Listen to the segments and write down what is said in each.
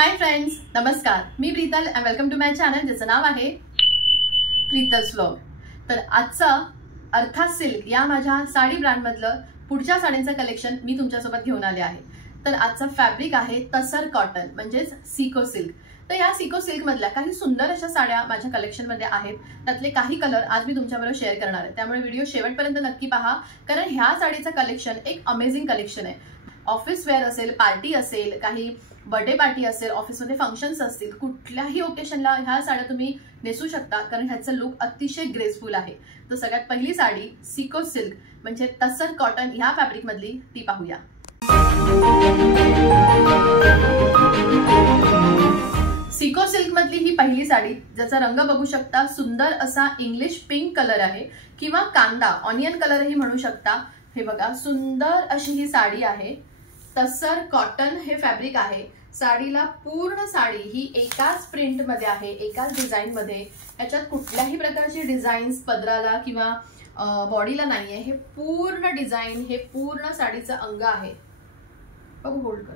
हाय friends, नमस्कार. मी Preetal and welcome to my channel ज्याचं नाव आहे प्रीतल्स व्लॉग. तर आजचा अर्थात सिल्क या माझ्या साडी ब्रँड मधलं पुढच्या साड्यांचं कलेक्शन मी तुमच्यासोबत घेऊन आले आहे. तर आजचा फॅब्रिक आहे तसर कॉटन म्हणजेच सिको सिल्क. तर या सिको सिल्क मधल्या काही सुंदर अशा साड्या माझ्या कलेक्शन मध्ये आहेत. त्यातले काही कलर आज मी तुमच्याबरोबर शेअर करणार आहे, त्यामुळे व्हिडिओ शेवटपर्यंत नक्की पहा, कारण ह्या साडीचं कलेक्शन एक अमेझिंग कलेक्शन आहे. ऑफिस वेअर असेल, पार्टी असेल, काही बर्थडे पार्टी असेल, ऑफिसमध्ये फंक्शन्स असतील, कुठल्याही ओकेशनला ह्या साड्या तुम्ही नेसू शकता, कारण ह्याचं लुक अतिशय ग्रेसफुल आहे. तर सगळ्यात पहिली साडी सिको सिल्क म्हणजे तसर कॉटन ह्या फॅब्रिक मधली ती पाहूया. सिको सिल्क मधली ही पहिली साडी, ज्याचा रंग बघू शकता, सुंदर असा इंग्लिश पिंक कलर आहे किंवा कांदा ऑनियन कलरही म्हणू शकता. हे बघा, सुंदर अशी ही साडी आहे. तसर कॉटन हे फॅब्रिक आहे. साडीला पूर्ण साडी ही एकाच प्रिंट मध्ये आहे, एकाच डिझाईन मध्ये. याच्यात कुठल्याही प्रकारची डिझाईन्स पदराला किंवा बॉडीला नाहीये. हे पूर्ण डिझाईन, हे पूर्ण साडीचं अंग आहे. बघू, होल्ड कर.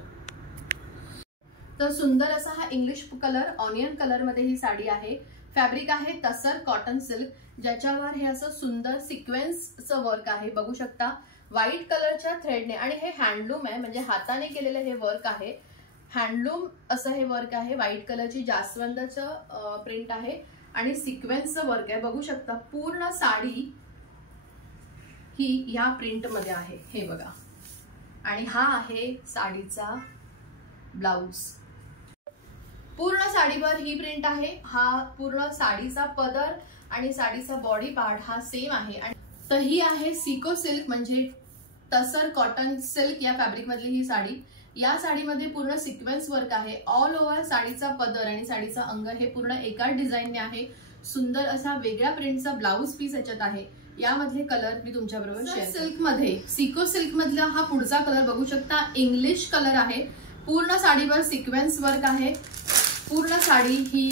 तर सुंदर असा हा इंग्लिश कलर ऑनियन कलर मध्ये ही साडी आहे. फॅब्रिक आहे तसर कॉटन सिल्क, ज्याच्यावर हे असं सुंदर सिक्वेन्सचं वर्क आहे. बघू शकता, व्हाईट कलरच्या थ्रेडने, आणि हे हँडलूम आहे, म्हणजे हाताने केलेलं हे वर्क आहे. हँडलूम असं हे वर्क आहे. व्हाईट कलरची जास्वंदाचं प्रिंट आहे आणि सिक्वेन्सचं वर्क आहे. बघू शकता, पूर्ण साडी ही या प्रिंट मध्ये आहे. हे बघा, आणि हा आहे साडीचा ब्लाउज. पूर्ण साडीवर ही प्रिंट आहे. हा पूर्ण साडीचा पदर आणि साडीचा बॉडी पार्ट हा सेम आहे. आणि तर ही आहे सिको सिल्क म्हणजे तसर कॉटन सिल्क या फॅब्रिक मधली ही साडी. या साडीमध्ये पूर्ण सिक्वेन्स वर्क आहे. ऑल ओव्हर साडीचा पदर आणि साडीचा अंग हे पूर्ण एकाच डिझाईनने आहे. सुंदर असा वेगळ्या प्रिंटचा ब्लाउज पीस याच्यात आहे. यामधले कलर मी तुमच्याबरोबर शेअर. सिल्क मध्ये सिको सिल्क मधला हा पुढचा कलर बघू शकता, इंग्लिश कलर आहे. पूर्ण साडीवर सिक्वेन्स वर्क आहे. पूर्ण साडी ही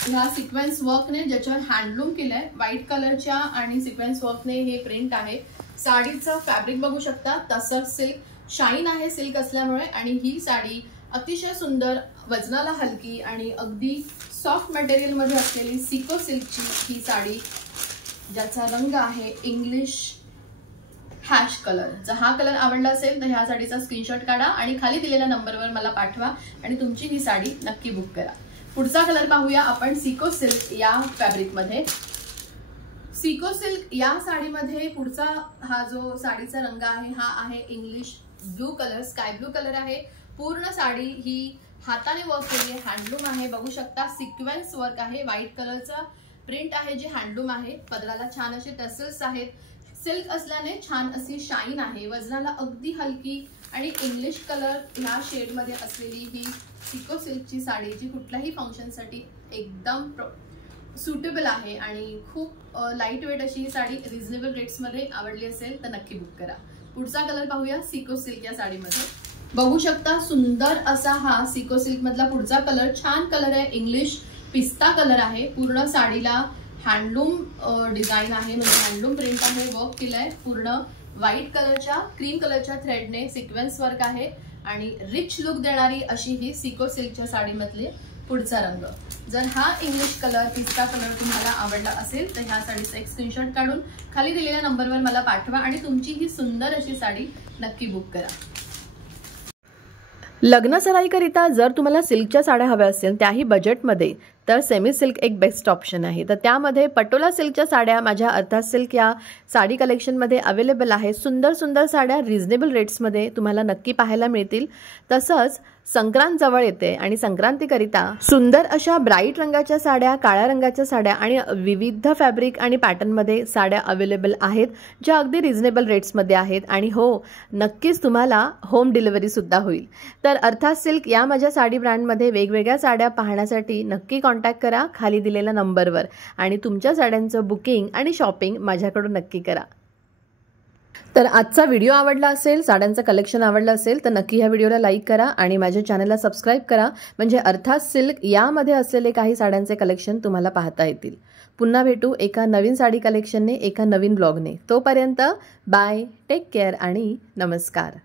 ह्या सिक्वेन्स वर्कने, ज्याच्यावर हँडलूम केलंय व्हाईट कलरच्या आणि सिक्वेन्स वर्कने हे प्रिंट आहे. साडीचं फॅब्रिक बघू शकता, तसर सिल्क. शाईन आहे सिल्क असल्यामुळे. आणि ही साडी अतिशय सुंदर, वजनाला हलकी आणि अगदी सॉफ्ट मटेरियल मध्ये असलेली सिको सिल्कची ही साडी, ज्याचा रंग आहे इंग्लिश हॅश कलर. जर हा कलर आवडला असेल तर ह्या साडीचा स्क्रीनशॉट काढा आणि खाली दिलेल्या नंबरवर मला पाठवा आणि तुमची ही साडी नक्की बुक करा. पुढचा कलर पाहूया आपण सिको सिल्क या फॅब्रिक मध्ये. सिको सिल्क या साडीमध्ये पुढचा हा जो साडीचा रंग आहे हा आहे English blue colour, sky blue colour आहे. पूर्ण साडी ही हाताने वर्क केली आहे, हँडलूम आहे. बघू शकता, सिक्वेन्स वर्क आहे. व्हाईट कलरचा प्रिंट आहे जे हँडलूम आहे. पदराला छान असे टसल्स आहेत. सिल्क असल्याने छान अशी शाईन आहे. वजनाला अगदी हलकी आणि इंग्लिश कलर ह्या शेड मध्ये असलेली ही सिको सिल्कची साडी, जी कुठल्याही फंक्शनसाठी एकदम सुटेबल आहे आणि खूप लाईट वेट अशी ही साडी रिझनेबल रेट्स मध्ये आवडली असेल तर नक्की बुक करा. पुढचा कलर पाहूया सिको सिल्क या साडीमध्ये. बघू शकता, सुंदर असा हा सिको सिल्क मधला पुढचा कलर. छान कलर आहे, इंग्लिश पिस्ता कलर आहे. पूर्ण साडीला हँडलूम डिझाईन आहे, म्हणजे हँडलूम प्रिंट आहे, वर्क केलंय. पूर्ण व्हाईट कलरच्या क्रीम कलरच्या थ्रेडने सिक्वेन्स वर्क आहे आणि रिच लुक देणारी अशी ही सिको सिल्कच्या साडीमधले पुढचा रंग. जर हा इंग्लिश कलर, पिस्ता कलर तुम्हाला आवडला असेल तर ह्या साडीचा एक स्क्रीनशॉट काढून खाली दिलेल्या नंबरवर मला पाठवा आणि तुमची ही सुंदर अशी साडी नक्की बुक करा. लग्न सराईकरिता जर तुम्हाला सिल्कच्या साड्या हव्या असेल, त्याही बजेटमध्ये, तर सेमी सिल्क एक बेस्ट ऑप्शन आहे. तर त्यामध्ये पटोला सिल्कच्या साड्या माझ्या अर्थात सिल्क या साडी कलेक्शनमध्ये अवेलेबल आहे. सुंदर सुंदर साड्या रिझनेबल रेट्समध्ये तुम्हाला नक्की पाहायला मिळतील. तसंच संक्रांत जवळ येते आणि संक्रांतीकरिता सुंदर अशा ब्राईट रंगाच्या साड्या, काळ्या रंगाच्या साड्या आणि विविध फॅब्रिक आणि पॅटर्नमध्ये साड्या अवेलेबल आहेत, ज्या अगदी रिझनेबल रेट्समध्ये आहेत. आणि हो, नक्कीच तुम्हाला होम डिलिव्हरी सुद्धा होईल. तर अर्थात सिल्क या माझ्या साडी ब्रँडमध्ये वेगवेगळ्या साड्या पाहण्यासाठी नक्की कॉन्टॅक्ट करा खाली दिलेल्या नंबरवर आणि तुमच्या साड्यांचं बुकिंग आणि शॉपिंग माझ्याकडून नक्की करा. तर आजचा व्हिडिओ आवडला असेल, साड्यांचं कलेक्शन आवडलं असेल तर नक्की ह्या व्हिडिओला लाईक करा आणि माझ्या चॅनलला सबस्क्राईब करा, म्हणजे अर्थात सिल्क यामध्ये असलेले काही साड्यांचे कलेक्शन तुम्हाला पाहता येतील. पुन्हा भेटू एका नवीन साडी कलेक्शनने, एका नवीन ब्लॉगने. तोपर्यंत बाय, टेक केअर आणि नमस्कार.